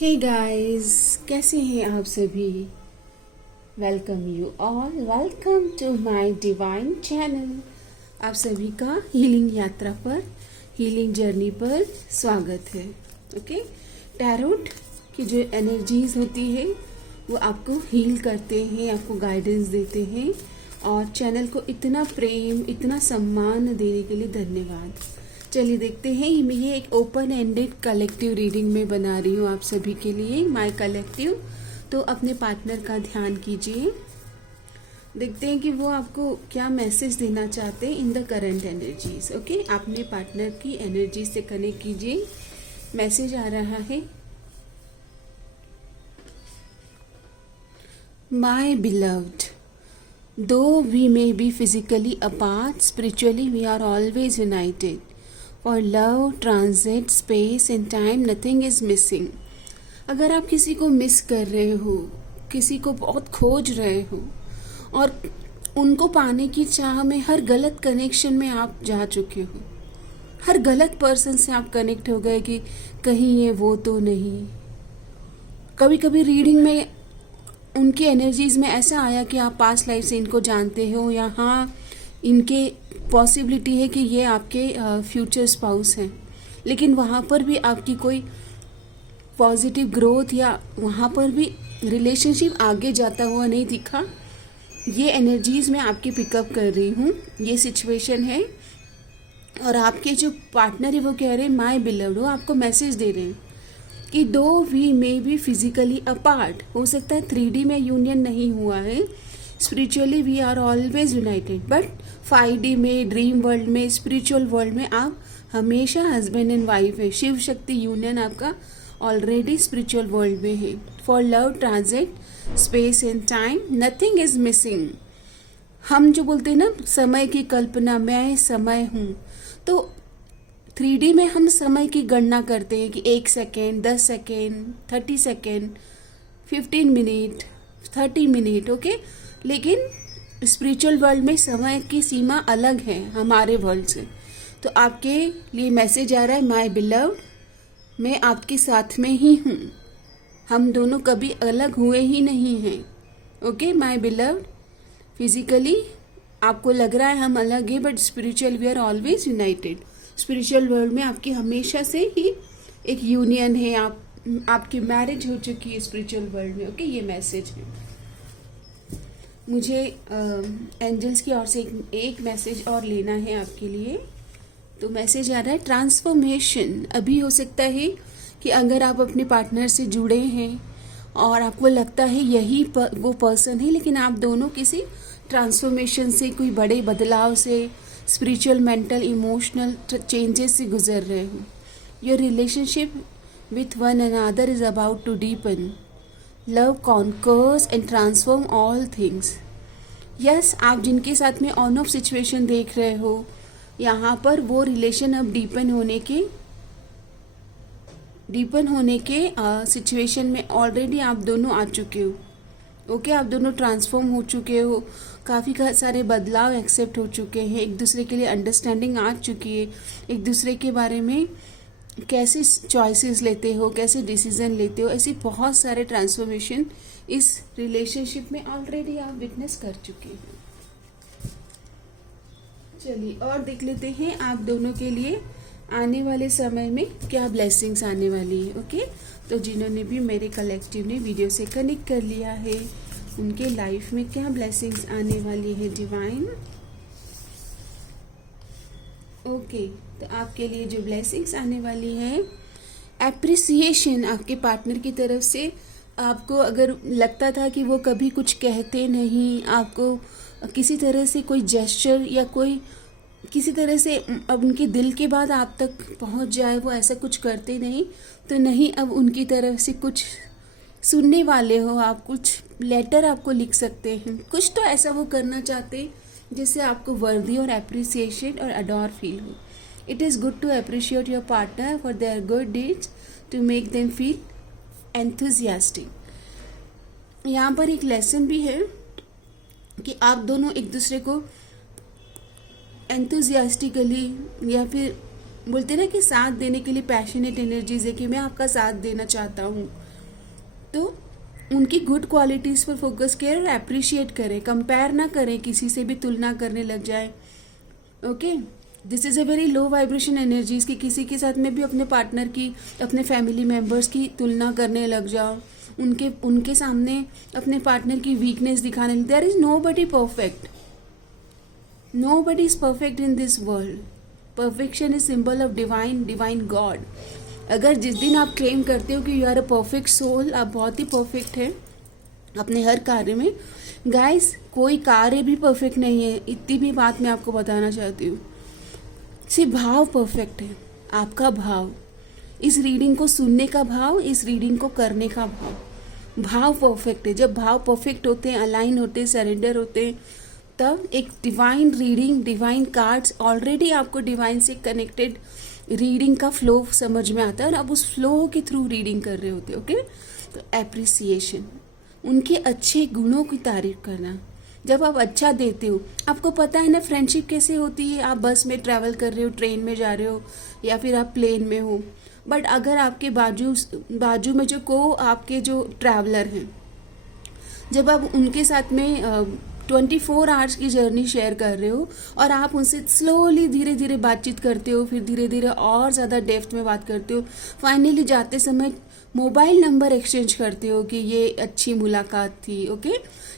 Hey guys, कैसे हैं आप सभी। Welcome you all, welcome to my divine channel. आप सभी का हीलिंग यात्रा पर, हीलिंग जर्नी पर स्वागत है। ओके, टैरोट की जो एनर्जीज होती है वो आपको हील करते हैं, आपको गाइडेंस देते हैं। और चैनल को इतना प्रेम, इतना सम्मान देने के लिए धन्यवाद। चलिए देखते हैं। ये एक ओपन एंडेड कलेक्टिव रीडिंग में बना रही हूँ आप सभी के लिए, माय कलेक्टिव। तो अपने पार्टनर का ध्यान कीजिए। देखते हैं कि वो आपको क्या मैसेज देना चाहते हैं in the current energies. Okay, अपने पार्टनर की एनर्जी से कनेक्ट कीजिए। मैसेज आ रहा है, my beloved, though we may be physically apart, spiritually we are always united. For love transcends space and time, nothing is missing. अगर आप किसी को मिस कर रहे हो, किसी को बहुत खोज रहे हो और उनको पाने की चाह में हर गलत कनेक्शन में आप जा चुके हो, हर गलत पर्सन से आप कनेक्ट हो गए कि कहीं ये वो तो नहीं। कभी कभी रीडिंग में उनकी एनर्जीज में ऐसा आया कि आप पास्ट लाइफ से इनको जानते हो, या हाँ इनके पॉसिबिलिटी है कि ये आपके फ्यूचर स्पाउस हैं, लेकिन वहाँ पर भी आपकी कोई पॉजिटिव ग्रोथ या वहाँ पर भी रिलेशनशिप आगे जाता हुआ नहीं दिखा। ये एनर्जीज मैं आपकी पिकअप कर रही हूँ, ये सिचुएशन है। और आपके जो पार्टनर है वो कह रहे हैं माय बिलव्ड, वो आपको मैसेज दे रहे हैं कि though we may be physically apart, हो सकता है 3D में यूनियन नहीं हुआ है, spiritually we are always united, but 5D में, ड्रीम वर्ल्ड में, स्पिरिचुअल वर्ल्ड में आप हमेशा हस्बैंड एंड वाइफ है। शिव शक्ति यूनियन आपका ऑलरेडी स्पिरिचुअल वर्ल्ड में है। For love transit space and time, nothing is missing. हम जो बोलते हैं ना समय की कल्पना, मैं समय हूँ, तो 3D में हम समय की गणना करते हैं कि 1 second, 10 second, 30 second, 15 minute, 30 minute. Okay, लेकिन स्पिरिचुअल वर्ल्ड में समय की सीमा अलग है हमारे वर्ल्ड से। तो आपके लिए मैसेज आ रहा है, माय बिलव्ड, मैं आपके साथ में ही हूँ, हम दोनों कभी अलग हुए ही नहीं हैं। ओके माय बिलव्ड, फिजिकली आपको लग रहा है हम अलग हैं, but spiritual we are always united. Spiritual world में आपकी हमेशा से ही एक यूनियन है, आपकी मैरिज हो चुकी है स्पिरिचुअल वर्ल्ड में। ओके, ये मैसेज है। मुझे एंजल्स की ओर से एक मैसेज और लेना है आपके लिए। तो मैसेज आ रहा है, ट्रांसफॉर्मेशन। अभी हो सकता है कि अगर आप अपने पार्टनर से जुड़े हैं और आपको लगता है यही वो पर्सन है, लेकिन आप दोनों किसी ट्रांसफॉर्मेशन से, कोई बड़े बदलाव से, स्पिरिचुअल, मेंटल, इमोशनल चेंजेस से गुजर रहे हो। Your relationship with one another is about to deepen. Love conquers and transform all things. Yes, आप जिनके साथ में ऑन ऑफ सिचुएशन देख रहे हो, यहाँ पर वो रिलेशन अब डीपन होने के सिचुएशन में ऑलरेडी आप दोनों आ चुके हो। ओके, आप दोनों ट्रांसफॉर्म हो चुके हो, काफ़ी सारे बदलाव एक्सेप्ट हो चुके हैं, एक दूसरे के लिए अंडरस्टैंडिंग आ चुकी है, एक दूसरे के बारे में कैसे चॉइसेस लेते हो, कैसे डिसीजन लेते हो, ऐसी बहुत सारे ट्रांसफॉर्मेशन इस रिलेशनशिप में ऑलरेडी आप विटनेस कर चुके हैं। चलिए और देख लेते हैं आप दोनों के लिए आने वाले समय में क्या ब्लेसिंग्स आने वाली है। ओके, तो जिन्होंने भी मेरे कलेक्टिव ने वीडियो से कनेक्ट कर लिया है, उनके लाइफ में क्या ब्लेसिंग्स आने वाली है डिवाइन। ओके, तो आपके लिए जो ब्लेसिंग्स आने वाली है, एप्रिसिएशन आपके पार्टनर की तरफ से। आपको अगर लगता था कि वो कभी कुछ कहते नहीं, आपको किसी तरह से कोई जेस्चर या कोई किसी तरह से अब उनके दिल के बाद आप तक पहुंच जाए, वो ऐसा कुछ करते नहीं, तो नहीं, अब उनकी तरफ से कुछ सुनने वाले हो आप, कुछ लेटर आपको लिख सकते हैं, कुछ तो ऐसा वो करना चाहते जिससे आपको वर्दी और एप्रिसिएशन और अडोर फील हो। It is good to appreciate your partner for their good deeds to make them feel enthusiastic. यहाँ पर एक लेसन भी है कि आप दोनों एक दूसरे को एंथुजियास्टिकली, या फिर बोलते ना कि साथ देने के लिए पैशनेट एनर्जीज है कि मैं आपका साथ देना चाहता हूँ, तो उनकी गुड क्वालिटीज़ पर फोकस करें और अप्रिशिएट करें, कंपेयर ना करें, किसी से भी तुलना करने लग जाए। Okay, this is a very low vibration energies कि किसी के साथ में भी अपने पार्टनर की, अपने फैमिली मेम्बर्स की तुलना करने लग जाओ, उनके सामने अपने पार्टनर की वीकनेस दिखाने लग। There is nobody perfect, nobody is perfect in this world. Perfection is symbol of divine God. अगर जिस दिन आप क्लेम करते हो कि you are a perfect soul, आप बहुत ही परफेक्ट हैं अपने हर कार्य में। गाइस, कोई कार्य भी परफेक्ट नहीं है, इतनी भी बात मैं आपको बताना चाहती हूँ। सिर्फ भाव परफेक्ट है, आपका भाव, इस रीडिंग को सुनने का भाव, इस रीडिंग को करने का भाव परफेक्ट है। जब भाव परफेक्ट होते हैं, अलाइन होते हैं, सरेंडर होते हैं, तब एक divine reading, divine cards, already आपको डिवाइन से कनेक्टेड रीडिंग का फ्लो समझ में आता है और आप उस फ्लो के थ्रू रीडिंग कर रहे होते। ओके, तो एप्रिसिएशन, उनके अच्छे गुणों की तारीफ करना। जब आप अच्छा देते हो, आपको पता है ना फ्रेंडशिप कैसे होती है। आप बस में ट्रैवल कर रहे हो, ट्रेन में जा रहे हो, या फिर आप प्लेन में हो, बट अगर आपके बाजू में जो आपके जो ट्रैवलर हैं, जब आप उनके साथ में 24 आवर्स की जर्नी शेयर कर रहे हो और आप उनसे स्लोली धीरे धीरे बातचीत करते हो, फिर धीरे धीरे और ज़्यादा डेप्थ में बात करते हो, फाइनली जाते समय मोबाइल नंबर एक्सचेंज करते हो कि ये अच्छी मुलाकात थी। ओके,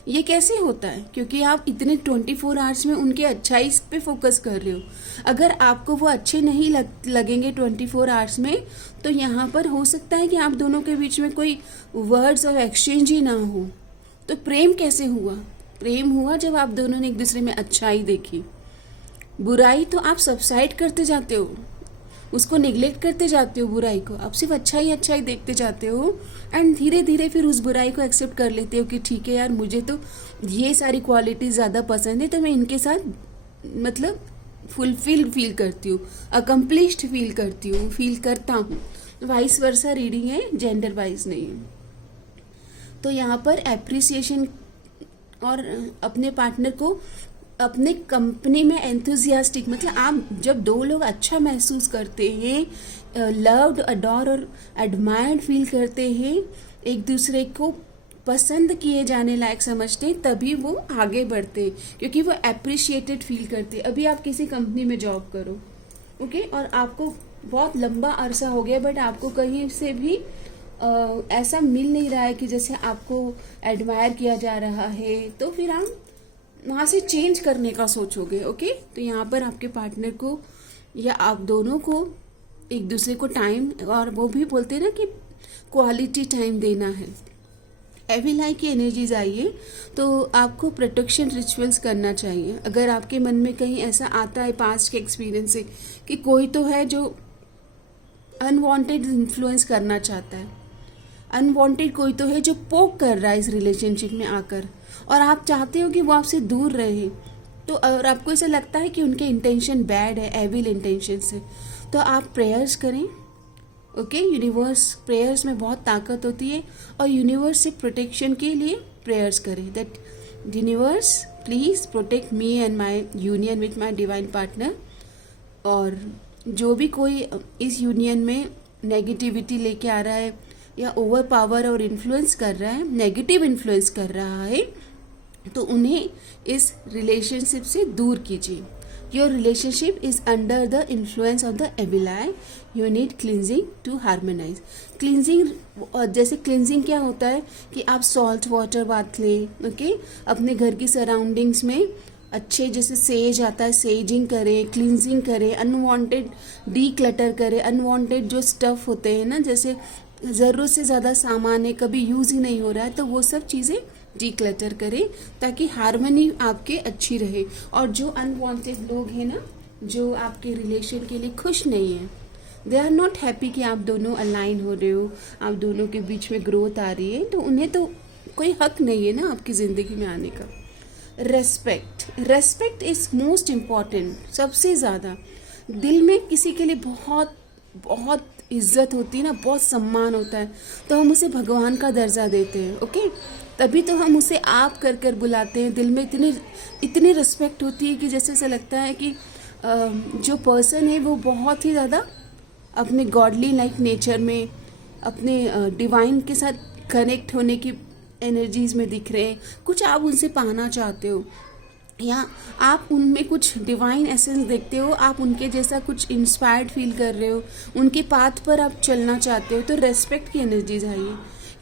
ये कैसे होता है? क्योंकि आप इतने 24 आवर्स में उनके अच्छाई पे फोकस कर रहे हो। अगर आपको वो अच्छे नहीं लगेंगे 24 आवर्स में, तो यहाँ पर हो सकता है कि आप दोनों के बीच में कोई वर्ड्स ऑफ एक्सचेंज ही ना हो। तो प्रेम कैसे हुआ? प्रेम हुआ जब आप दोनों ने एक दूसरे में अच्छाई देखी। बुराई तो आप सबसाइड करते जाते हो, उसको निगलेक्ट करते जाते हो, बुराई को आप सिर्फ अच्छाई देखते जाते हो, एंड धीरे धीरे फिर उस बुराई को एक्सेप्ट कर लेते हो कि ठीक है यार, मुझे तो ये सारी क्वालिटीज ज़्यादा पसंद है, तो मैं इनके साथ मतलब फुलफिल्ड फील करती हूँ, अकम्प्लिश्ड फील करता हूँ। वाइस वर्सा रीडिंग है, जेंडर वाइज नहीं है। तो यहाँ पर एप्रिसिएशन और अपने पार्टनर को अपने कंपनी में एंथुजियास्टिक, मतलब आप जब दो लोग अच्छा महसूस करते हैं, लव्ड, अडोर और एडमायर्ड फील करते हैं, एक दूसरे को पसंद किए जाने लायक समझते हैं, तभी वो आगे बढ़ते हैं, क्योंकि वो एप्रिशिएटेड फील करते हैं। अभी आप किसी कंपनी में जॉब करो, ओके, और आपको बहुत लंबा अरसा हो गया, बट आपको कहीं से भी ऐसा मिल नहीं रहा है कि जैसे आपको एडमायर किया जा रहा है, तो फिर आप वहाँ से चेंज करने का सोचोगे। ओके, तो यहाँ पर आपके पार्टनर को या आप दोनों को एक दूसरे को टाइम, और वो भी बोलते हैं ना कि क्वालिटी टाइम देना है। एवी लाइक की एनर्जीज आई है, तो आपको प्रोटेक्शन रिचुअल्स करना चाहिए। अगर आपके मन में कहीं ऐसा आता है पास्ट के एक्सपीरियंस से कि कोई तो है जो अनवांटेड इन्फ्लुएंस करना चाहता है, अनवांटेड कोई तो है जो पोक कर रहा है इस रिलेशनशिप में आकर, और आप चाहते हो कि वो आपसे दूर रहे, तो और आपको ऐसा लगता है कि उनके इंटेंशन बैड है, एविल इंटेंशन है, तो आप प्रेयर्स करें। ओके, यूनिवर्स, प्रेयर्स में बहुत ताकत होती है, और यूनिवर्स से प्रोटेक्शन के लिए प्रेयर्स करें that universe please protect me and my union with my divine partner. और जो भी कोई इस यूनियन में नेगेटिविटी लेके आ रहा है या ओवर पावर और इन्फ्लुएंस कर रहा है, नेगेटिव इन्फ्लुएंस कर रहा है, तो उन्हें इस रिलेशनशिप से दूर कीजिए। Your relationship is under the influence of the evil eye, you need cleansing to harmonize. Cleansing, जैसे क्लिनजिंग क्या होता है कि आप सॉल्ट वाटर बात लें, ओके, अपने घर की सराउंडिंग्स में अच्छे, जैसे सेज आता है, सेजिंग करें, क्लिनजिंग करें, अनवांटेड डी क्लटर करें, अनवांटेड जो स्टफ़ होते हैं ना, जैसे ज़रूरत से ज़्यादा सामान है, कभी यूज़ ही नहीं हो रहा है, तो वो सब चीज़ें डीक्लटर करें ताकि हार्मनी आपके अच्छी रहे। और जो अनवांटेड लोग हैं ना, जो आपके रिलेशन के लिए खुश नहीं है, दे आर नॉट हैप्पी कि आप दोनों अलाइन हो रहे हो, आप दोनों के बीच में ग्रोथ आ रही है, तो उन्हें तो कोई हक नहीं है ना आपकी ज़िंदगी में आने का। रेस्पेक्ट इज़ मोस्ट इम्पॉर्टेंट, सबसे ज़्यादा। दिल में किसी के लिए बहुत बहुत इज्जत होती है ना, बहुत सम्मान होता है, तो हम उसे भगवान का दर्जा देते हैं। ओके, तभी तो हम उसे आप कर कर बुलाते हैं। दिल में इतनी रिस्पेक्ट होती है कि जैसे ऐसा लगता है कि जो पर्सन है वो बहुत ही ज़्यादा अपने गॉडली लाइक नेचर में, अपने डिवाइन के साथ कनेक्ट होने की एनर्जीज में दिख रहे हैं, कुछ आप उनसे पाना चाहते हो, या आप उनमें कुछ डिवाइन एसेंस देखते हो, आप उनके जैसा कुछ इंस्पायर्ड फील कर रहे हो, उनके पाथ पर आप चलना चाहते हो, तो रेस्पेक्ट की एनर्जीज आइए।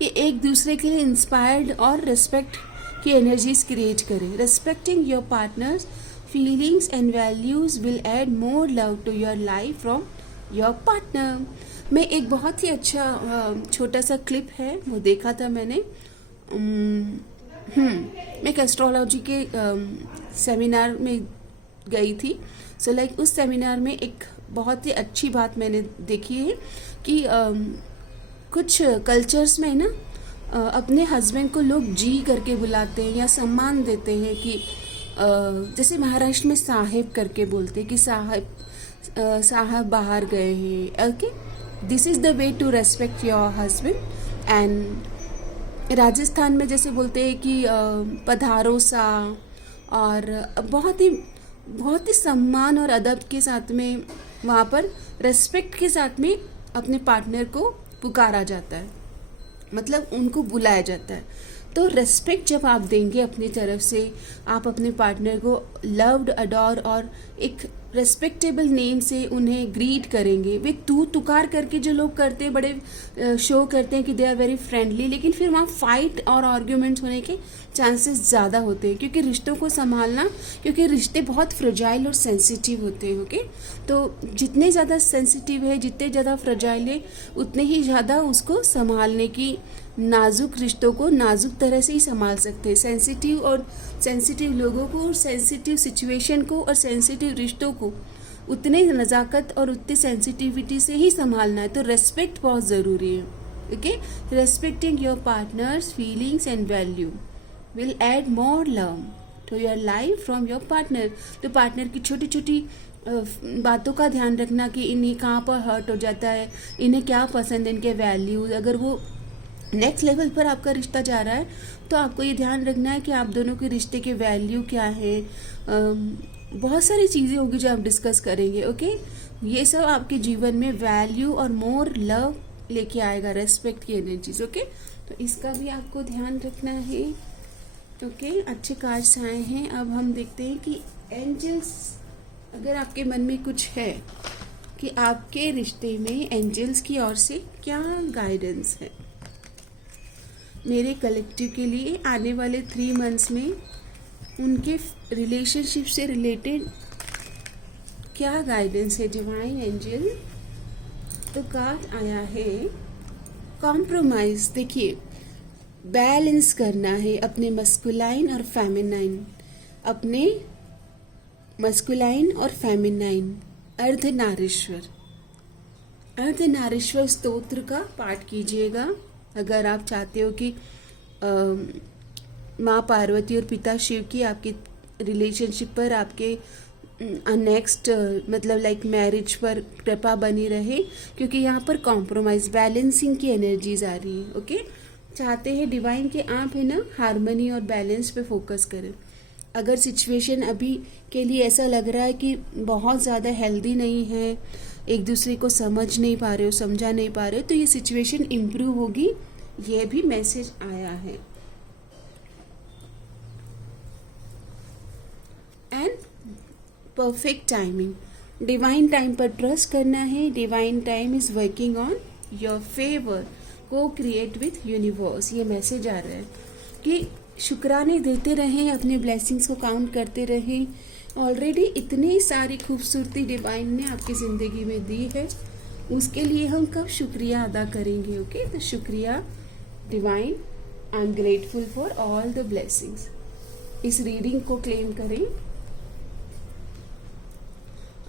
ये एक दूसरे के लिए इंस्पायर्ड और रेस्पेक्ट की एनर्जीज क्रिएट करें। Respecting your partner's feelings and values will add more love to your life from your partner. मैं एक बहुत ही अच्छा छोटा सा क्लिप है वो देखा था मैंने। मैं एक एस्ट्रोलॉजी के सेमिनार में गई थी। सो लाइक उस सेमिनार में एक बहुत ही अच्छी बात मैंने देखी है कि कुछ कल्चर्स में ना अपने हस्बैंड को लोग जी करके बुलाते हैं या सम्मान देते हैं कि जैसे महाराष्ट्र में साहेब करके बोलते हैं कि साहब बाहर गए हैं। Okay, this is the way to respect your husband. And Rajasthan में जैसे बोलते हैं कि पधारो सा, और बहुत ही सम्मान और अदब के साथ में वहाँ पर रेस्पेक्ट के साथ में अपने पार्टनर को पुकारा जाता है, मतलब उनको बुलाया जाता है। तो रेस्पेक्ट जब आप देंगे अपनी तरफ से, आप अपने पार्टनर को लव्ड, अडोर और एक रेस्पेक्टेबल नेम से उन्हें ग्रीट करेंगे। वे तू तुकार करके जो लोग करते हैं, बड़े शो करते हैं कि दे आर वेरी फ्रेंडली, लेकिन फिर वहाँ फाइट और आर्ग्यूमेंट्स होने के चांसेस ज़्यादा होते हैं, क्योंकि रिश्तों को संभालना, क्योंकि रिश्ते बहुत फ्रेजाइल और सेंसिटिव होते हैं। ओके, तो जितने ज़्यादा सेंसिटिव है, जितने ज़्यादा फ्रेजाइल है, उतने ही ज़्यादा उसको संभालने की, नाजुक रिश्तों को नाजुक तरह से ही संभाल सकते हैं। सेंसिटिव लोगों को और सेंसिटिव सिचुएशन को और सेंसिटिव रिश्तों को उतने नज़ाकत और उतनी सेंसिटिविटी से ही संभालना है। तो रेस्पेक्ट बहुत ज़रूरी है। Okay, respecting your partner's feelings and value will add more love to your life from your partner. तो पार्टनर की छोटी छोटी बातों का ध्यान रखना कि इन्हें कहाँ पर हर्ट हो जाता है, इन्हें क्या पसंद है, इनके वैल्यूज़। अगर वो नेक्स्ट लेवल पर आपका रिश्ता जा रहा है तो आपको ये ध्यान रखना है कि आप दोनों के रिश्ते के वैल्यू क्या है। बहुत सारी चीज़ें होगी जो आप डिस्कस करेंगे। ओके, ये सब आपके जीवन में वैल्यू और मोर लव लेके आएगा, रेस्पेक्ट की एनर्जीज। ओके, तो इसका भी आपको ध्यान रखना है। ओके, अच्छे कार्ड्स आए हैं। अब हम देखते हैं कि एंजल्स, अगर आपके मन में कुछ है कि आपके रिश्ते में एंजल्स की ओर से क्या गाइडेंस है मेरे कलेक्टिव के लिए आने वाले 3 मंथ्स में, उनके रिलेशनशिप से रिलेटेड क्या गाइडेंस है डिवाइन एंजल। तो कार्ड आया है कॉम्प्रोमाइज। देखिए, बैलेंस करना है अपने मस्कुलाइन और फेमिनाइन, अपने मस्कुलाइन और फेमिनाइन अर्धनारीश्वर स्तोत्र का पाठ कीजिएगा। अगर आप चाहते हो कि माँ पार्वती और पिता शिव की आपकी रिलेशनशिप पर, आपके नेक्स्ट मतलब लाइक मैरिज पर कृपा बनी रहे, क्योंकि यहाँ पर कॉम्प्रोमाइज बैलेंसिंग की एनर्जीज आ रही है। ओके, चाहते हैं डिवाइन के आप है ना हार्मनी और बैलेंस पे फोकस करें। अगर सिचुएशन अभी के लिए ऐसा लग रहा है कि बहुत ज़्यादा हेल्दी नहीं है, एक दूसरे को समझ नहीं पा रहे हो, समझा नहीं पा रहे हो, तो ये सिचुएशन इम्प्रूव होगी। ये भी मैसेज आया है। And perfect timing, divine time पर ट्रस्ट करना है। Divine time is working on your favour, को क्रिएट विथ यूनिवर्स। ये मैसेज आ रहा है कि शुक्राने देते रहें, अपने ब्लेसिंग्स को काउंट करते रहें। ऑलरेडी इतनी सारी खूबसूरती डिवाइन ने आपकी ज़िंदगी में दी है, उसके लिए हम कब शुक्रिया अदा करेंगे। ओके, तो शुक्रिया divine, I am grateful for all the blessings. इस रीडिंग को क्लेम करें।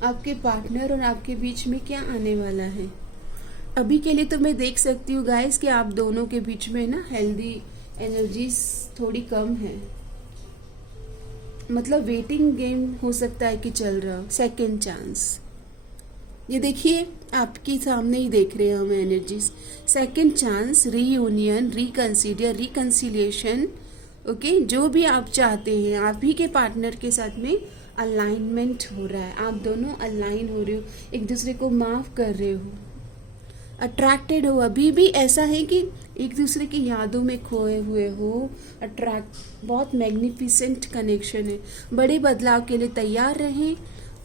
आपके पार्टनर और आपके बीच में क्या आने वाला है। अभी के लिए तो मैं देख सकती हूँ गाइस कि आप दोनों के बीच में ना हेल्दी एनर्जीज थोड़ी कम है, मतलब वेटिंग गेम हो सकता है कि चल रहा। सेकंड चांस, ये देखिए आपके सामने ही देख रहे हैं हम energies. Second chance, reunion, reconsider, reconciliation. Okay, जो भी आप चाहते हैं, आप ही के पार्टनर के साथ में अलाइनमेंट हो रहा है, आप दोनों अलाइन हो रहे हो, एक दूसरे को माफ कर रहे हो, अट्रैक्टेड हो। अभी भी ऐसा है कि एक दूसरे की यादों में खोए हुए हो, अट्रैक्ट, बहुत मैग्निफिसेंट कनेक्शन है। बड़े बदलाव के लिए तैयार रहें।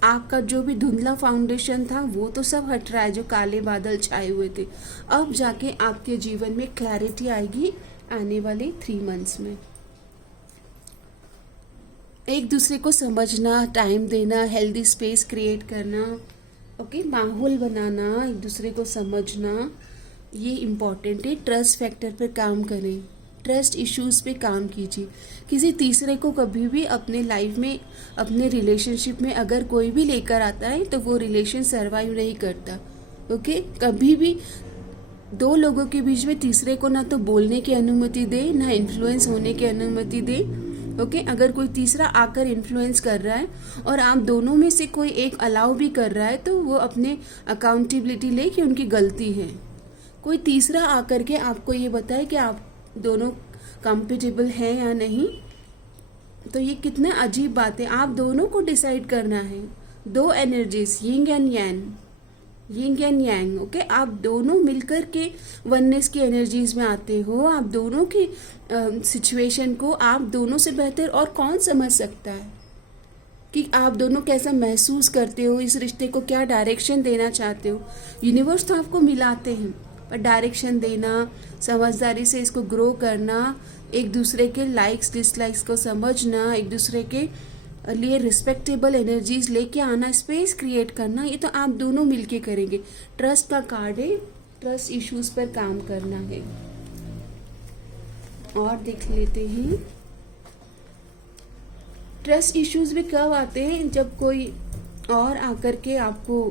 आपका जो भी धुंधला फाउंडेशन था वो तो सब हट रहा है, जो काले बादल छाए हुए थे। अब जाके आपके जीवन में क्लैरिटी आएगी आने वाले 3 मंथ्स में। एक दूसरे को समझना, टाइम देना, हेल्दी स्पेस क्रिएट करना, ओके, माहौल बनाना, एक दूसरे को समझना, ये इम्पॉर्टेंट है। ट्रस्ट फैक्टर पर काम करें, ट्रस्ट इश्यूज पे काम कीजिए। किसी तीसरे को कभी भी अपने लाइफ में, अपने रिलेशनशिप में अगर कोई भी लेकर आता है तो वो रिलेशन सर्वाइव नहीं करता, ओके। कभी भी 2 लोगों के बीच में तीसरे को ना तो बोलने की अनुमति दे, ना इन्फ्लुएंस होने की अनुमति दे, ओके। अगर कोई तीसरा आकर इन्फ्लुएंस कर रहा है और आप दोनों में से कोई एक अलाउ भी कर रहा है तो वो अपने अकाउंटेबिलिटी ले कि उनकी गलती है। कोई तीसरा आकर के आपको ये बताए कि आप दोनों कंपेटेबल हैं या नहीं, तो ये कितना अजीब बात है। आप दोनों को डिसाइड करना है। 2 energies, yin and yang, yin and yang, okay. आप दोनों मिलकर के वननेस की एनर्जीज में आते हो। आप दोनों की सिचुएशन को आप दोनों से बेहतर और कौन समझ सकता है कि आप दोनों कैसा महसूस करते हो, इस रिश्ते को क्या डायरेक्शन देना चाहते हो। यूनिवर्स तो आपको मिलाते हैं, पर डायरेक्शन देना, समझदारी से इसको ग्रो करना, एक दूसरे के लाइक्स डिसलाइक्स को समझना, एक दूसरे के लिए रिस्पेक्टेबल एनर्जीज लेके आना, स्पेस क्रिएट करना, ये तो आप दोनों मिलके करेंगे। ट्रस्ट का कार्ड है, ट्रस्ट इश्यूज पर काम करना है। और देख लेते हैं ट्रस्ट इश्यूज भी कब आते हैं, जब कोई और आकर के आपको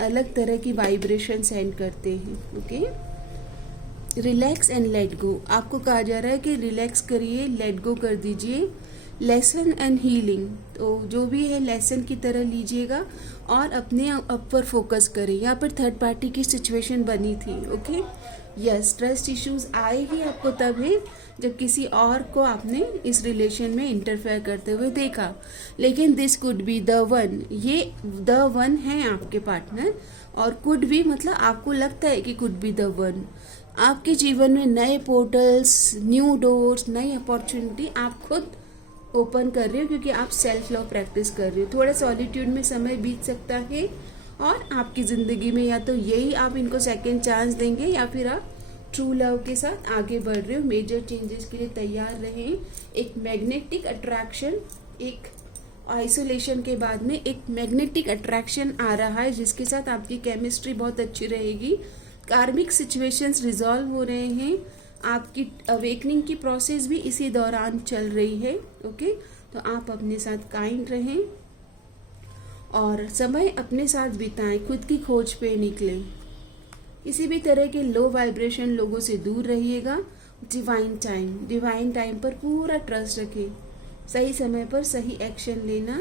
अलग तरह की वाइब्रेशन सेंड करते हैं, okay. Relax and let go, आपको कहा जा रहा है कि रिलैक्स करिए, लेट गो कर दीजिए। लेसन एंड हीलिंग, तो जो भी है लेसन की तरह लीजिएगा और अपने आप पर फोकस करें। यहाँ पर थर्ड पार्टी की सिचुएशन बनी थी, ओके। यस, ट्रस्ट इश्यूज आए ही आपको तब है जब किसी और को आपने इस रिलेशन में इंटरफेयर करते हुए देखा। लेकिन this could be the one, ये द वन है आपके पार्टनर। और कुड बी मतलब आपको लगता है कि कुड बी द वन। आपके जीवन में नए पोर्टल्स, न्यू डोर्स, नई अपॉर्चुनिटी आप खुद ओपन कर रहे हो, क्योंकि आप सेल्फ लव प्रैक्टिस कर रहे हो। थोड़ा सॉलिट्यूड में समय बीत सकता है और आपकी ज़िंदगी में या तो यही आप इनको सेकेंड चांस देंगे या फिर आप ट्रू लव के साथ आगे बढ़ रहे हो। मेजर चेंजेस के लिए तैयार रहें। एक मैग्नेटिक अट्रैक्शन, एक आइसोलेशन के बाद में एक मैग्नेटिक अट्रैक्शन आ रहा है जिसके साथ आपकी केमिस्ट्री बहुत अच्छी रहेगी। कार्मिक सिचुएशंस रिजॉल्व हो रहे हैं। आपकी अवेकनिंग की प्रोसेस भी इसी दौरान चल रही है, ओके। तो आप अपने साथ काइंड रहें और समय अपने साथ बिताएं, खुद की खोज पे निकलें। किसी भी तरह के लो वाइब्रेशन लोगों से दूर रहिएगा। डिवाइन टाइम पर पूरा ट्रस्ट रखें। सही समय पर सही एक्शन लेना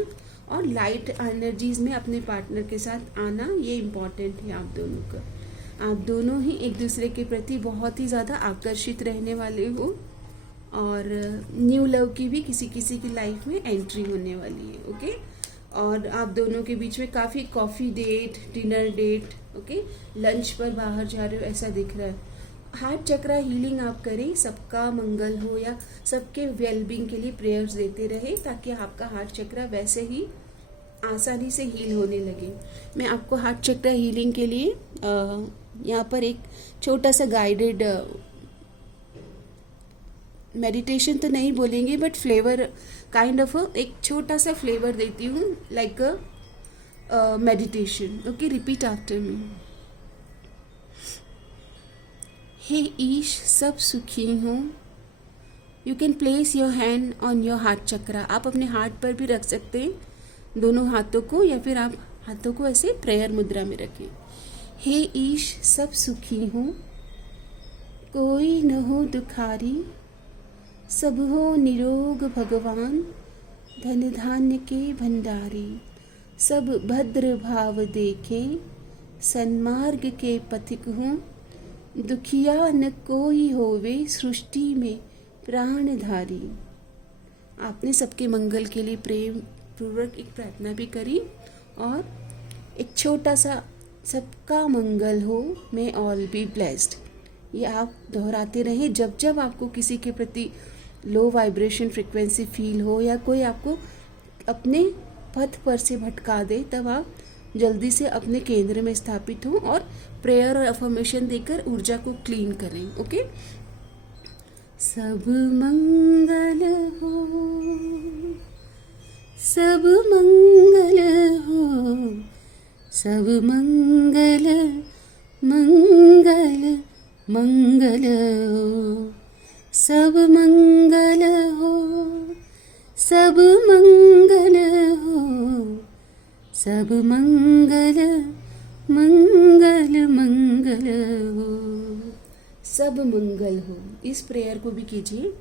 और लाइट एनर्जीज में अपने पार्टनर के साथ आना, ये इम्पॉर्टेंट है आप दोनों का। आप दोनों ही एक दूसरे के प्रति बहुत ही ज़्यादा आकर्षित रहने वाले हो और न्यू लव की भी किसी किसी की लाइफ में एंट्री होने वाली है, ओके। और आप दोनों के बीच में काफ़ी coffee date, dinner date, okay, lunch पर बाहर जा रहे हो ऐसा दिख रहा है। हार्ट चक्रा हीलिंग आप करें, सबका मंगल हो या सबके वेलबींग के लिए प्रेयर्स देते रहे ताकि आपका हार्ट चक्रा वैसे ही आसानी से हील होने लगे। मैं आपको हार्ट चक्रा हीलिंग के लिए यहाँ पर एक छोटा सा गाइडेड मेडिटेशन तो नहीं बोलेंगे बट फ्लेवर काइंड ऑफ एक छोटा सा फ्लेवर देती हूँ, like a meditation, okay. Repeat after me. हे ईश, सब सुखी हूँ। You can place your hand on your heart chakra. आप अपने हार्ट पर भी रख सकते हैं दोनों हाथों को, या फिर आप हाथों को ऐसे प्रेयर मुद्रा में रखें। हे ईश, सब सुखी हूँ, कोई न हो दुखारी, सब हो निरोग भगवान, धन धान्य के भंडारी, सब भद्र भाव देखें, सन्मार्ग के पथिक हूँ, दुखिया न कोई होवे, सृष्टि में प्राणधारी। आपने सबके मंगल के लिए प्रेम पूर्वक एक प्रार्थना भी करी और एक छोटा सा सबका मंगल हो, मे ऑल बी ब्लेस्ड। ये आप दोहराते रहें जब जब आपको किसी के प्रति लो वाइब्रेशन फ्रिक्वेंसी फील हो या कोई आपको अपने पथ पर से भटका दे, तब आप जल्दी से अपने केंद्र में स्थापित हो और प्रेयर और अफर्मेशन देकर ऊर्जा को क्लीन करें। ओके, सब मंगल हो, सब मंगल हो, सब मंगल मंगल मंगल हो, सब मंगल हो, सब मंगल हो, सब मंगल मंगल मंगल हो, सब मंगल हो। इस प्रेयर को भी कीजिए,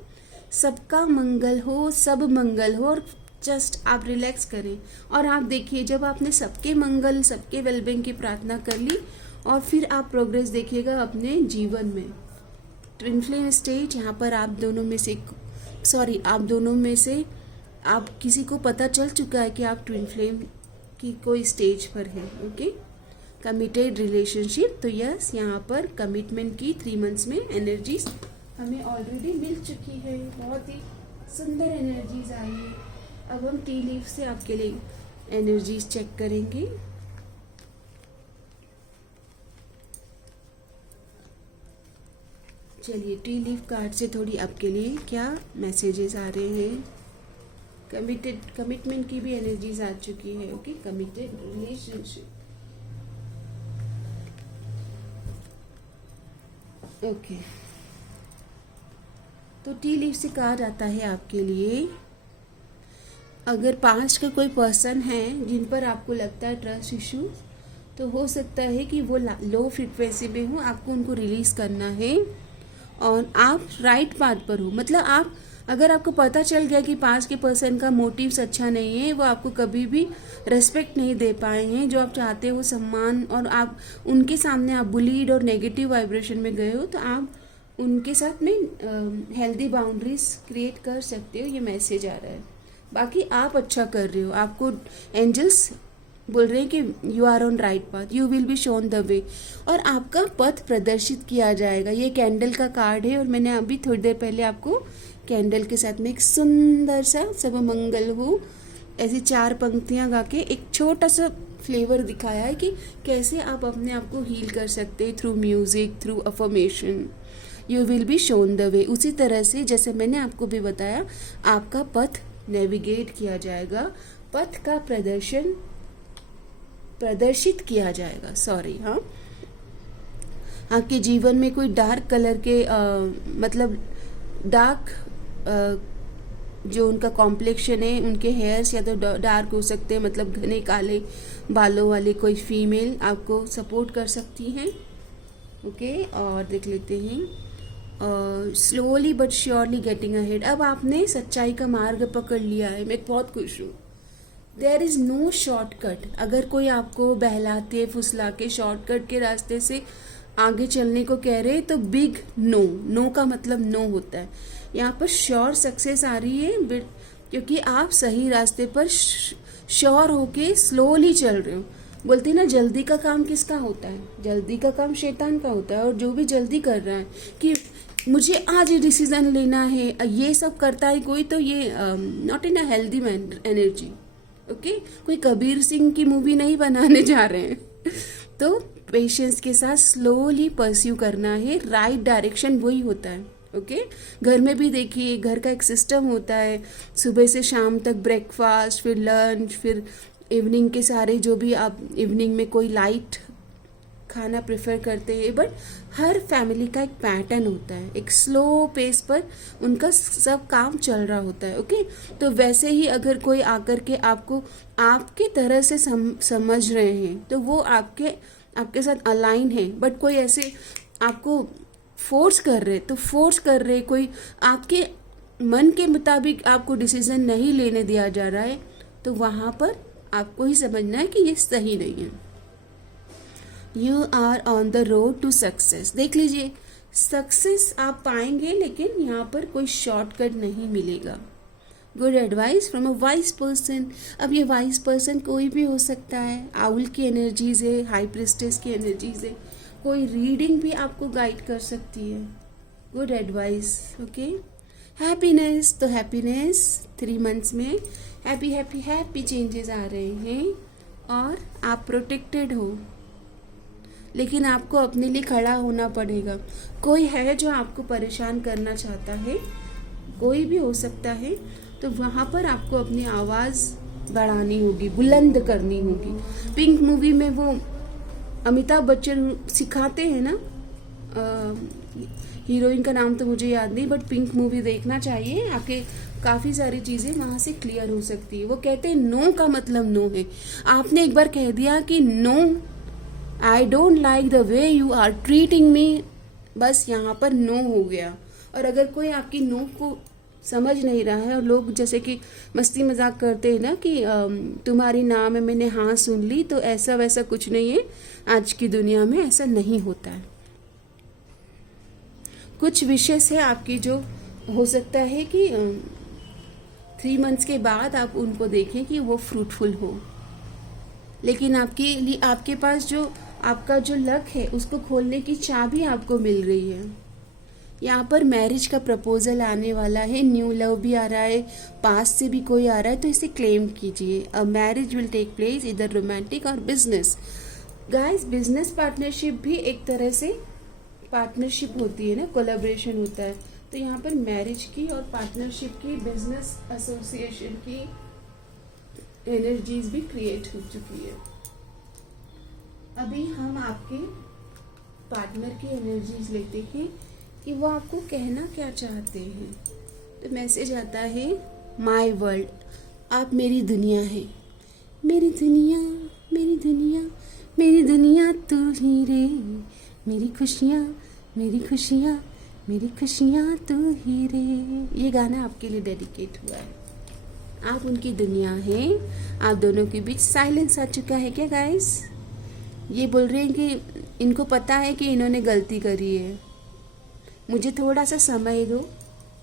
सबका मंगल हो, सब मंगल हो, और जस्ट आप रिलैक्स करें और आप देखिए जब आपने सबके मंगल, सबके वेलबींग की प्रार्थना कर ली और फिर आप प्रोग्रेस देखिएगा अपने जीवन में। ट्विन फ्लेम स्टेज, यहाँ पर आप दोनों में से आप किसी को पता चल चुका है कि आप ट्विन फ्लेम की कोई स्टेज पर है। ओके, कमिटेड रिलेशनशिप, तो यस, यहाँ पर कमिटमेंट की 3 मंथ्स में एनर्जीज हमें ऑलरेडी मिल चुकी है। बहुत ही सुंदर एनर्जीज आई है। अब हम टी लीफ से आपके लिए एनर्जीज चेक करेंगे। चलिए, टी लीफ कार्ड से थोड़ी आपके लिए क्या मैसेजेस आ रहे हैं। कमिटमेंट की भी एनर्जीज आ चुकी है। Okay, committed relationship. ओके, तो टी लीफ से कार्ड आता है आपके लिए, अगर पास्ट का कोई पर्सन है जिन पर आपको लगता है ट्रस्ट इशू, तो हो सकता है कि वो लो फ्रीक्वेंसी में हो, आपको उनको रिलीज करना है और आप राइट पाथ पर हो। मतलब आप, अगर आपको पता चल गया कि पास के पर्सन का मोटिव्स अच्छा नहीं है, वो आपको कभी भी रेस्पेक्ट नहीं दे पाए हैं जो आप चाहते हो, सम्मान, और आप उनके सामने आप बुलीड और नेगेटिव वाइब्रेशन में गए हो, तो आप उनके साथ में हेल्दी बाउंड्रीज क्रिएट कर सकते हो। ये मैसेज आ रहा है। बाकी आप अच्छा कर रहे हो, आपको एंजल्स बोल रहे हैं कि you are on right path, you will be shown the way, और आपका पथ प्रदर्शित किया जाएगा। ये कैंडल का कार्ड है और मैंने अभी थोड़ी देर पहले आपको कैंडल के साथ में एक सुंदर सा सब मंगल हो ऐसी 4 पंक्तियां गा के एक छोटा सा फ्लेवर दिखाया है कि कैसे आप अपने आप को हील कर सकते हैं through music, through affirmation. You will be shown the वे। उसी तरह से जैसे मैंने आपको भी बताया, आपका पथ नेविगेट किया जाएगा, पथ का प्रदर्शित किया जाएगा। हाँ, आपके जीवन में कोई डार्क कलर के मतलब डार्क जो उनका कॉम्प्लेक्शन है, उनके हेयर्स या तो डार्क हो सकते हैं, मतलब घने काले बालों वाले कोई फीमेल आपको सपोर्ट कर सकती हैं। ओके, और देख लेते हैं, slowly but surely getting ahead. अब आपने सच्चाई का मार्ग पकड़ लिया है, मैं बहुत खुश हूँ। There is no shortcut. अगर कोई आपको बहलाते फुसला के शॉर्टकट के रास्ते से आगे चलने को कह रहे, तो बिग नो का मतलब नो होता है। यहाँ पर श्योर सक्सेस आ रही है क्योंकि आप सही रास्ते पर श्योर होके स्लोली चल रहे हो। बोलते हैं ना, जल्दी का काम किसका होता है? जल्दी का काम शैतान का होता है। और जो भी जल्दी कर रहा है कि मुझे आज डिसीजन लेना है, ये सब करता है कोई, तो ये not in a healthy energy. Okay, कोई कबीर सिंह की मूवी नहीं बनाने जा रहे हैं। तो पेशेंस के साथ स्लोली परस्यू करना है, राइट डायरेक्शन वही होता है। ओके, घर में भी देखिए, घर का एक सिस्टम होता है, सुबह से शाम तक ब्रेकफास्ट, फिर लंच, फिर इवनिंग के सारे जो भी आप इवनिंग में कोई लाइट खाना प्रेफर करते हैं, बट हर फैमिली का एक पैटर्न होता है, एक स्लो पेस पर उनका सब काम चल रहा होता है। ओके, तो वैसे ही अगर कोई आकर के आपको आपके तरह से समझ रहे हैं, तो वो आपके साथ अलाइन है, बट कोई ऐसे आपको फोर्स कर रहे, कोई आपके मन के मुताबिक आपको डिसीजन नहीं लेने दिया जा रहा है, तो वहाँ पर आपको ही समझना है कि ये सही नहीं है। You are on the road to success. देख लीजिए, सक्सेस आप पाएंगे, लेकिन यहाँ पर कोई शॉर्टकट नहीं मिलेगा। Good advice from a wise person. अब ये वाइज पर्सन कोई भी हो सकता है। आउल की एनर्जीज है, हाई प्रिस्टेस की एनर्जीज है, कोई रीडिंग भी आपको गाइड कर सकती है, गुड एडवाइस। ओके, हैप्पीनेस, तो हैप्पीनेस 3 मंथ्स में हैप्पी हैप्पी हैप्पी चेंजेस आ रहे हैं और आप प्रोटेक्टेड हो, लेकिन आपको अपने लिए खड़ा होना पड़ेगा। कोई है जो आपको परेशान करना चाहता है, कोई भी हो सकता है, तो वहाँ पर आपको अपनी आवाज़ बढ़ानी होगी, बुलंद करनी होगी। पिंक मूवी में वो अमिताभ बच्चन सिखाते हैं ना, हीरोइन का नाम तो मुझे याद नहीं, बट पिंक मूवी देखना चाहिए, आपके काफ़ी सारी चीज़ें वहाँ से क्लियर हो सकती है। वो कहते हैं नो का मतलब नो है। आपने एक बार कह दिया कि no, I don't like the way you are treating me, बस यहाँ पर नो हो गया। और अगर कोई आपकी नो को समझ नहीं रहा है, और लोग जैसे कि मस्ती मजाक करते हैं ना कि तुम्हारी नाम है मैंने हाँ सुन ली, तो ऐसा वैसा कुछ नहीं है। आज की दुनिया में ऐसा नहीं होता है। कुछ विशेष है आपकी जो हो सकता है कि 3 मंथ्स के बाद आप उनको देखें कि वो फ्रूटफुल हो, लेकिन आपके पास जो आपका जो लक है उसको खोलने की चाबी आपको मिल रही है। यहाँ पर मैरिज का प्रपोजल आने वाला है, न्यू लव भी आ रहा है, पास्ट से भी कोई आ रहा है, तो इसे क्लेम कीजिए। A marriage will take place, इधर रोमांटिक और बिजनेस। गाइस, बिजनेस पार्टनरशिप भी एक तरह से पार्टनरशिप होती है ना, कोलैबोरेशन होता है। तो यहाँ पर मैरिज की और पार्टनरशिप की, बिजनेस एसोसिएशन की एनर्जीज भी क्रिएट हो चुकी है। अभी हम आपके पार्टनर की एनर्जीज लेते हैं कि वो आपको कहना क्या चाहते हैं। तो मैसेज आता है, माय वर्ल्ड, आप मेरी दुनिया है, मेरी दुनिया, मेरी दुनिया, मेरी दुनिया तू ही रे, मेरी खुशियाँ, मेरी खुशियाँ, मेरी खुशियाँ तू ही रे। ये गाना आपके लिए डेडिकेट हुआ है। आप उनकी दुनिया हैं। आप दोनों के बीच साइलेंस आ चुका है क्या गाइस? ये बोल रहे हैं कि इनको पता है कि इन्होंने गलती करी है, मुझे थोड़ा सा समय दो।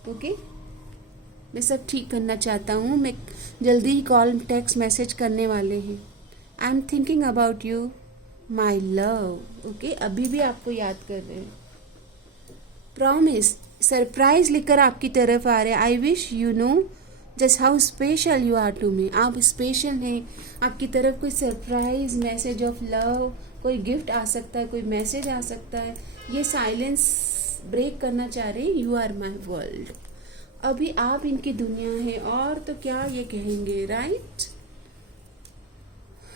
ओके, मैं सब ठीक करना चाहता हूँ। मैं जल्दी ही कॉल टेक्स्ट मैसेज करने वाले हैं। I am thinking about you my love. Okay, अभी भी आपको याद कर रहे हैं। प्रॉमिस, सरप्राइज लिखकर आपकी तरफ आ रहे हैं। I wish you know just how special you are to me. आप स्पेशल हैं। आपकी तरफ कोई सरप्राइज मैसेज ऑफ लव, कोई गिफ्ट आ सकता है, कोई मैसेज आ सकता है। ये साइलेंस ब्रेक करना चाह रहे हैं। You are my world. अभी आप इनकी दुनिया है, और तो क्या ये कहेंगे, राइट?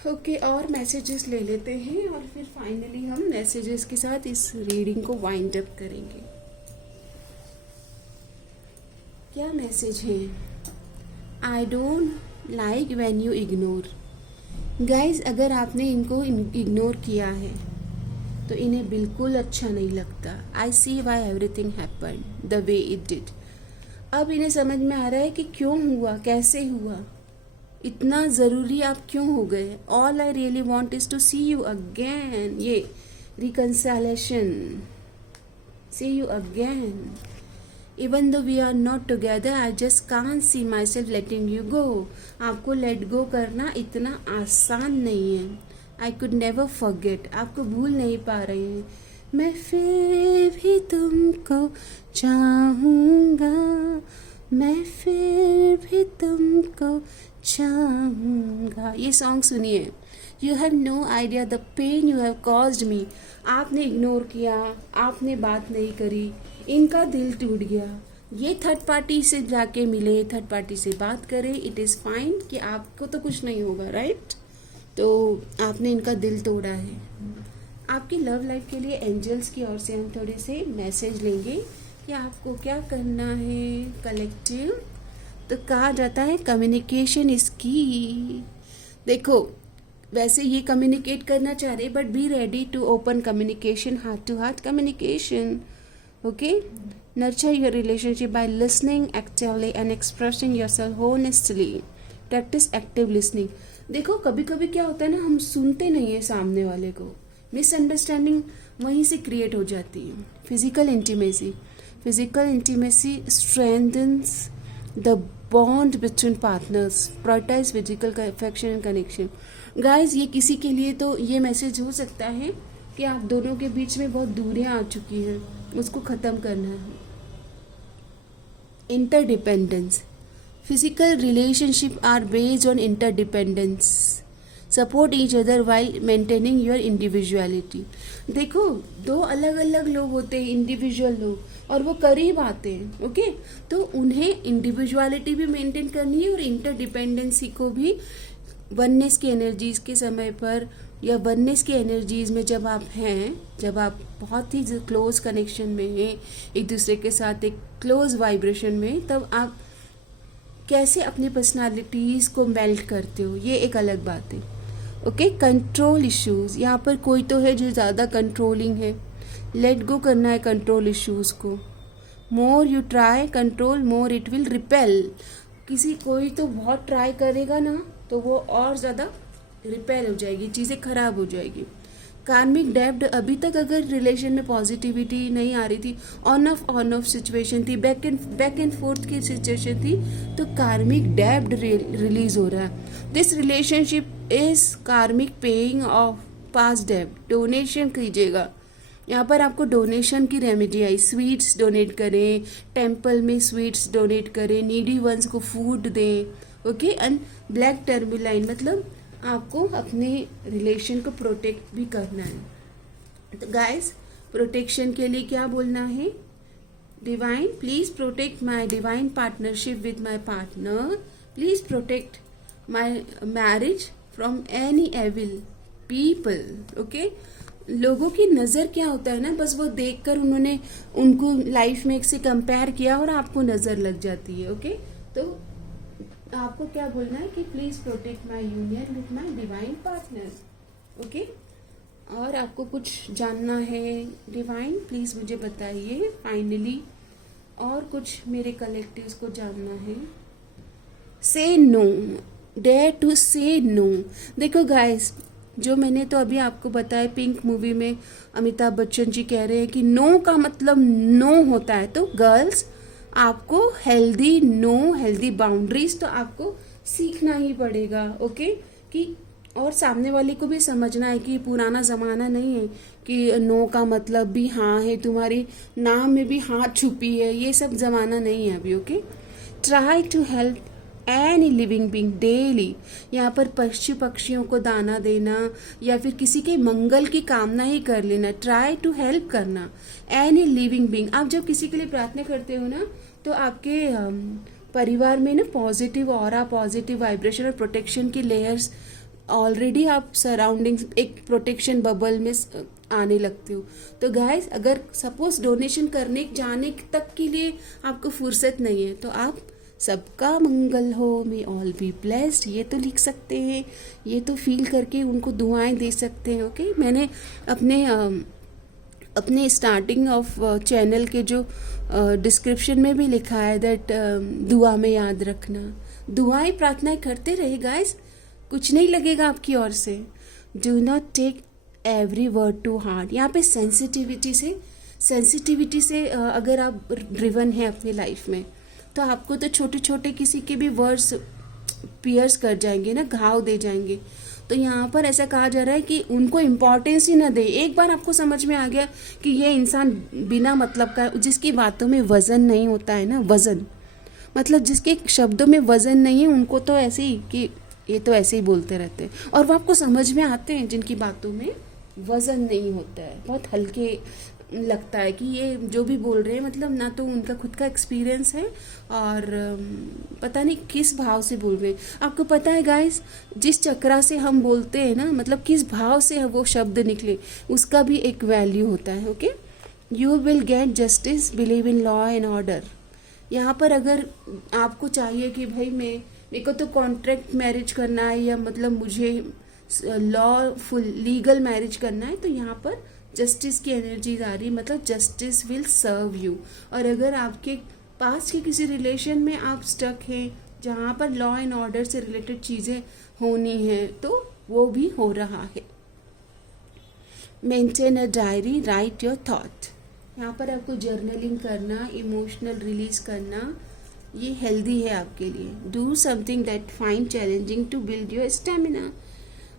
ओके, और मैसेजेस ले लेते हैं और फिर फाइनली हम मैसेजेस के साथ इस रीडिंग को वाइंड अप करेंगे। क्या मैसेज है? आई don't like when you ignore. Guys, अगर आपने इनको इग्नोर किया है तो इन्हें बिल्कुल अच्छा नहीं लगता। I see why everything happen the way it did. अब इन्हें समझ में आ रहा है कि क्यों हुआ, कैसे हुआ, इतना ज़रूरी आप क्यों हो गए। All I really want is to see you again. ये reconciliation, see you again. Even though we are not together, I just can't see myself letting you go. आपको लेट गो करना इतना आसान नहीं है। आई कुड नेवर फॉरगेट, आपको भूल नहीं पा रही हैं। मैं फिर भी तुमको चाहूँगा, मैं फिर भी तुमको चाहूँगा। ये सॉन्ग सुनिए। You have no idea the pain you have caused me. आपने इग्नोर किया, आपने बात नहीं करी, इनका दिल टूट गया। ये थर्ड पार्टी से जाके मिले, थर्ड पार्टी से बात करें, इट इज़ फाइन कि आपको तो कुछ नहीं होगा, राइट? तो आपने इनका दिल तोड़ा है। आपकी लव लाइफ के लिए एंजल्स की ओर से हम थोड़े से मैसेज लेंगे कि आपको क्या करना है। कलेक्टिव, तो कहा जाता है कम्युनिकेशन इज की। देखो, वैसे ये कम्युनिकेट करना चाह रहे, but be ready to open communication, heart to heart communication. Okay, nurture your relationship by listening actively and expressing yourself honestly. Practice active listening. देखो, कभी कभी क्या होता है ना, हम सुनते नहीं है सामने वाले को, मिसअंडरस्टैंडिंग वहीं से क्रिएट हो जाती है। Physical intimacy, physical intimacy strengthens the bond between partners. Prioritize physical affection and connection. Guys, ये किसी के लिए तो ये मैसेज हो सकता है कि आप दोनों के बीच में बहुत दूरियां आ चुकी हैं, उसको ख़त्म करना है। Interdependence, physical relationship are based on interdependence, support each other while maintaining your individuality. देखो, दो अलग अलग लोग होते हैं, इंडिविजुअल लोग, और वो करीब आते हैं, ओके, तो उन्हें इंडिविजुअलिटी भी मेंटेन करनी है और इंटरडिपेंडेंसी को भी। वननेस की एनर्जीज के समय पर या वननेस की एनर्जीज में जब आप हैं, जब आप बहुत ही क्लोज कनेक्शन में हैं एक दूसरे के साथ, एक क्लोज वाइब्रेशन में, तब आप कैसे अपनी पर्सनालिटीज़ को मेल्ट करते हो, ये एक अलग बात है। ओके, कंट्रोल इश्यूज, यहाँ पर कोई तो है जो ज़्यादा कंट्रोलिंग है, लेट गो करना है कंट्रोल इश्यूज को। More you try control more it will repel, किसी कोई तो बहुत ट्राई करेगा ना तो वो और ज़्यादा रिपेल हो जाएगी, चीज़ें खराब हो जाएगी। कार्मिक डेब्ट, अभी तक अगर रिलेशन में पॉजिटिविटी नहीं आ रही थी, ऑन ऑफ सिचुएशन थी, बैक एंड फोर्थ की सिचुएशन थी, तो कार्मिक डेब्ट रिलीज हो रहा है। दिस रिलेशनशिप इज कार्मिक पेइंग ऑफ पास्ट डेब्ट। डोनेशन कीजिएगा, यहाँ पर आपको डोनेशन की रेमेडी आई, स्वीट्स डोनेट करें, टेम्पल में स्वीट्स डोनेट करें, नीडी वंस को फूड दें, ओके। एंड ब्लैक टर्मिलाइन, मतलब आपको अपने रिलेशन को प्रोटेक्ट भी करना है। तो गाइस, प्रोटेक्शन के लिए क्या बोलना है? Divine, please protect my divine partnership with my partner, please protect my marriage from any evil people, okay. लोगों की नज़र क्या होता है ना, बस वो देखकर उन्होंने उनको लाइफ में एक से कंपेयर किया और आपको नज़र लग जाती है, ओके। तो आपको क्या बोलना है कि please protect my union with my divine partner, okay. और आपको कुछ जानना है डिवाइन, प्लीज मुझे बताइए फाइनली। और कुछ मेरे कलेक्टिव्स को जानना है। से नो, डेयर टू से नो। देखो गाइस, जो मैंने तो अभी आपको बताया, पिंक मूवी में अमिताभ बच्चन जी कह रहे हैं कि नो का मतलब नो होता है। तो गर्ल्स, आपको हेल्दी बाउंड्रीज तो आपको सीखना ही पड़ेगा, ओके। कि और सामने वाले को भी समझना है कि पुराना ज़माना नहीं है कि नो का मतलब भी हाँ है, तुम्हारी नाम में भी हाँ छुपी है, ये सब ज़माना नहीं है अभी, okay. Try to help any living being daily, यहाँ पर पक्षियों को दाना देना या फिर किसी के मंगल की कामना ही कर लेना। ट्राई टू हेल्प करना एनी लिविंग बींग। आप जब किसी के लिए प्रार्थना करते हो ना, तो आपके परिवार में ना पॉजिटिव ऑरा, पॉजिटिव वाइब्रेशन और प्रोटेक्शन की लेयर्स ऑलरेडी आप सराउंडिंग्स एक प्रोटेक्शन बबल में आने लगते हो। तो गाइस, अगर सपोज डोनेशन करने जाने तक के लिए आपको फुर्सत नहीं है, तो आप सबका मंगल हो, मे ऑल बी ब्लेस्ड, ये तो लिख सकते हैं, ये तो फील करके उनको दुआएं दे सकते हैं, ओके। मैंने अपने स्टार्टिंग ऑफ चैनल के जो डिस्क्रिप्शन में भी लिखा है दैट दुआ में याद रखना, दुआएं प्रार्थनाएं करते रहे गाइस, कुछ नहीं लगेगा आपकी ओर से। Do not take every word to heart. यहाँ पे सेंसिटिविटी से अगर आप ड्रिवन हैं अपनी लाइफ में, तो आपको तो छोटे छोटे किसी के भी वर्ड्स पियर्स कर जाएंगे ना, घाव दे जाएंगे। तो यहाँ पर ऐसा कहा जा रहा है कि उनको इम्पोर्टेंस ही ना दे। एक बार आपको समझ में आ गया कि ये इंसान बिना मतलब का, जिसकी बातों में वजन नहीं होता है ना, वजन मतलब जिसके शब्दों में वजन नहीं है, उनको तो ऐसे ही कि ये तो ऐसे ही बोलते रहते हैं, और वो आपको समझ में आते हैं जिनकी बातों में वजन नहीं होता है, बहुत हल्के लगता है कि ये जो भी बोल रहे हैं मतलब ना तो उनका खुद का एक्सपीरियंस है और पता नहीं किस भाव से बोल रहे हैं। आपको पता है गाइस, जिस चक्रा से हम बोलते हैं ना, मतलब किस भाव से वो शब्द निकले, उसका भी एक वैल्यू होता है, okay. You will get justice, believe in law and order. यहाँ पर अगर आपको चाहिए कि भाई मेरे को तो कॉन्ट्रैक्ट मैरिज करना है, या मतलब मुझे लॉफुल लीगल मैरिज करना है, तो यहाँ पर जस्टिस की एनर्जी आ रही, मतलब जस्टिस विल सर्व यू। और अगर आपके पास के किसी रिलेशन में आप स्टक हैं जहाँ पर लॉ एंड ऑर्डर से रिलेटेड चीज़ें होनी हैं, तो वो भी हो रहा है। Maintain a diary, right your thought. यहाँ पर आपको जर्नलिंग करना, इमोशनल रिलीज करना, ये हेल्दी है आपके लिए। Do something that find challenging to build your stamina.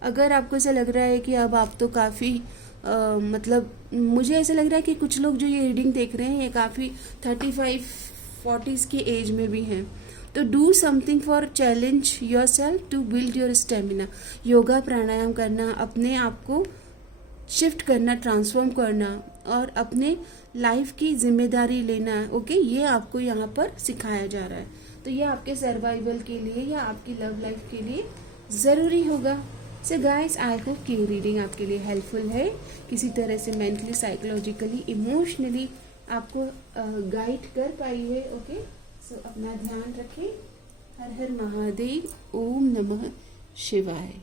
अगर आपको ऐसा लग रहा है कि अब आप तो काफ़ी मतलब मुझे ऐसा लग रहा है कि कुछ लोग जो ये रीडिंग देख रहे हैं ये काफ़ी 35-40s की एज में भी हैं। तो do something for challenge yourself to build your stamina. Yoga pranayama करना, अपने आप को शिफ्ट करना, ट्रांसफॉर्म करना और अपने लाइफ की जिम्मेदारी लेना। ओके, ये आपको यहाँ पर सिखाया जा रहा है। तो ये आपके सर्वाइवल के लिए या आपकी लव लाइफ के लिए ज़रूरी होगा। सो गाइस, आई होप कि ये रीडिंग आपके लिए हेल्पफुल है, किसी तरह से मेंटली, साइकोलॉजिकली, इमोशनली आपको गाइड कर पाई है। ओके, सो अपना ध्यान रखें। हर हर महादेव, ओम नमः शिवाय।